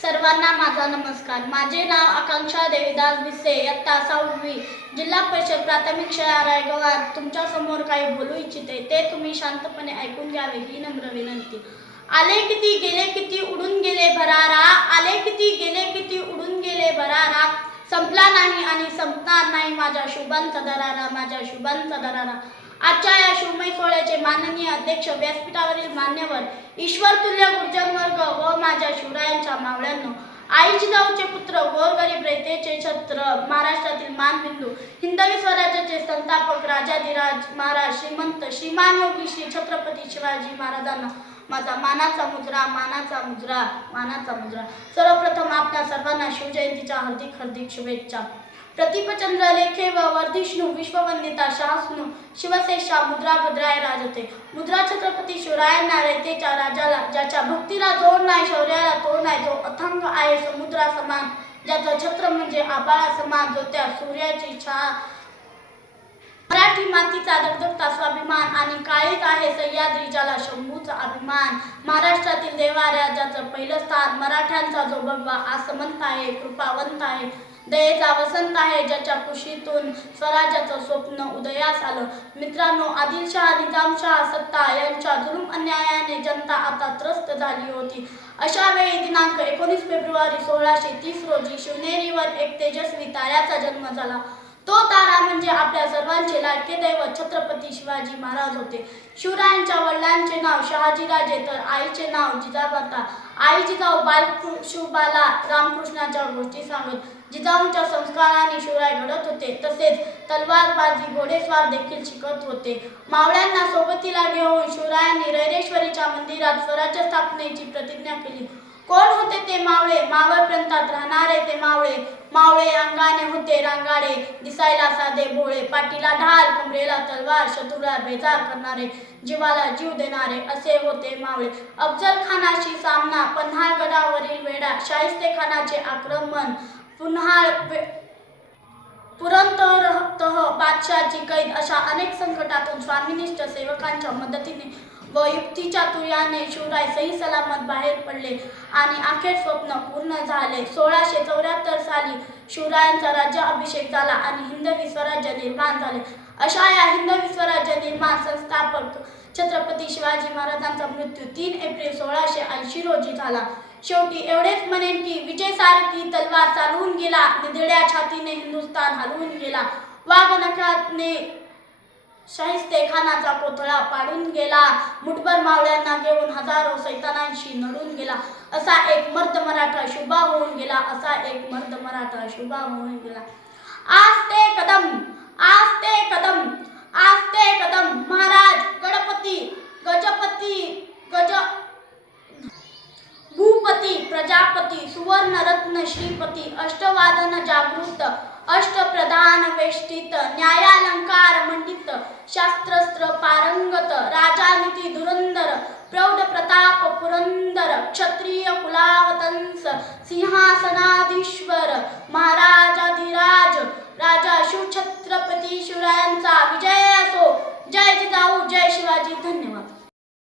सर्वांना माझा नमस्कार. माझे नाव आकांक्षा देवीदास भिसे. इयत्ता सहावी जिल्हा परिषद प्राथमिक शाळा रायगवार तुमच्यासमोर काही बोलू इच्छिते ते तुम्ही शांतपणे ऐकून घ्यावे ही नम्र विनंती. आले किती गेले किती उडून गेले भरारा. आले किती गेले किती उडून गेले भरारा. संपला नाही आणि संपणार नाही माझ्या शुभांचा दरारा माझ्या शुभांचा दरारा. आजच्या या शिवमय सोहळ्याचे माननीय अध्यक्ष व्यासपीठावरील मान्यवर ईश्वर तुल्य गुर्जर वर्ग व माझ्या शिवरायांच्या मावळ्यांनो आई जिजाऊचे पुत्र गोरगरीब रेतेचे छत्र महाराष्ट्रातील मानबिंदू हिंदवी स्वराज्याचे संस्थापक राजाधिराज महाराज श्रीमंत श्रीमान योगी श्री छत्रपती शिवाजी महाराजांना माझा मानाचा मुजरा मानाचा मुजरा मानाचा मुजरा. सर्वप्रथम आपल्या सर्वांना शिवजयंतीच्या हार्दिक हार्दिक शुभेच्छा. प्रतिपचंद्रलेखे व वर्धिष्णू विश्ववंदिता शासनू शिवसेशा मुद्रा भद्राय राजते। मुद्रा छत्रपती शिवरायांना रयतेच्या राजाला ज्याच्या भक्तीला जोड नाही शौर्याला तोड नाही जो अथंग आहे समुद्रा समान ज्याचं छत्र म्हणजे आबाळा समान जो त्या सूर्याची छा मराठी मातीचा दगदगता स्वाभिमान आणि काळीज आहे सह्याद्री ज्याला शंभूचा अभिमान. महाराष्ट्रातील देवाराजाचं पहिलं स्थान मराठ्यांचा जो भगवा आसमंत आहे कृपावंत आहे. दयेचा वसंत आहे ज्याच्या कुशीतून स्वराज्याचं स्वप्न उदयास आलं. मित्रांनो आदिलशाह निजामशाह सत्ता यांच्या जुलूम अन्यायाने जनता आता त्रस्त झाली होती. अशा वेळी दिनांक एकोणीस फेब्रुवारी सोळाशे तीस रोजी शिवनेरीवर एक तेजस्वी ताऱ्याचा जन्म झाला. तो तारा म्हणजे आपल्या सर्वांचे लाडके दैवत छत्रपती शिवाजी महाराज होते. शिवरायांच्या वडिलांचे नाव शहाजीराजे तर आईचे नाव जिजाबाता आई जिजाऊ बाल शिवबाला रामकृष्णाच्या गोष्टी सांगत. जिजाऊंच्या संस्काराने शिवराय घडत होते. तसेच तलवारबाजी घोडेस्वार देखील शिकत होते. मावळ्यांना सोबतीला घेऊन शिवरायांनी रैरेश्वरीच्या मंदिरात स्वराज्य स्थापनेची प्रतिज्ञा केली. कोण होते ते मावळे? मावळ प्रांतात राहणारे ते मावळे. मावळे अंगाने होते रांगाडे. दिसायला साधे भोळे. पाठीला ढाल कमरेला तलवार शत्रूला बेजार करणारे जीवाला जीव देणारे असे होते मावळे. अफजल खानाशी सामना पन्हाळगडावरील वेढा शाहिस्ते खानाचे आक्रमण पुन्हा पुरंदरतह बादशाची कैद अशा अनेक संकटातून स्वामिनिष्ठ सेवकांच्या मदतीने व युक्तीच्या तुर्याने शिवराय सही सलामत बाहेर पडले आणि अखेर स्वप्न पूर्ण झाले. सोळाशे चौऱ्याहत्तर साली शिवरायांचा राज्य अभिषेक झाला आणि हिंदवी स्वराज्य निर्माण झाले. अशा या हिंदवी स्वराज्य निर्माण संस्थापक छत्रपती शिवाजी महाराजांचा मृत्यू तीन एप्रिल सोळाशे ऐंशी रोजी झाला. शेवटी एवढेच म्हणेन की विजय सारखी तलवार चालवून गेला निधड्या छातीने हिंदुस्थान हलवून गेला. वाघनखाने शाहिस्ते खानाचा कोथळा पाडून गेला. मुठभर मावळ्यांना घेऊन हजारो सैतानांशी नडून गेला. असा एक मर्द मराठा शुभा होऊन गेला. असा एक मर्द मराठा शुभा होऊन गेला. आज ते कदम आज ते कदम आज ते कदम. महाराज गणपती गजपती गज भूपती प्रजापती सुवर्णरत्न श्रीपती अष्टवादन जागृत अष्टप्रधान वेष्टित न्याय शास्त्रस्त्र पारंगत राजानिती धुरंदर प्रौढ प्रताप पुरंदर क्षत्रिय कुलावतंस सिंहासनाधीश्वर महाराजाधिराज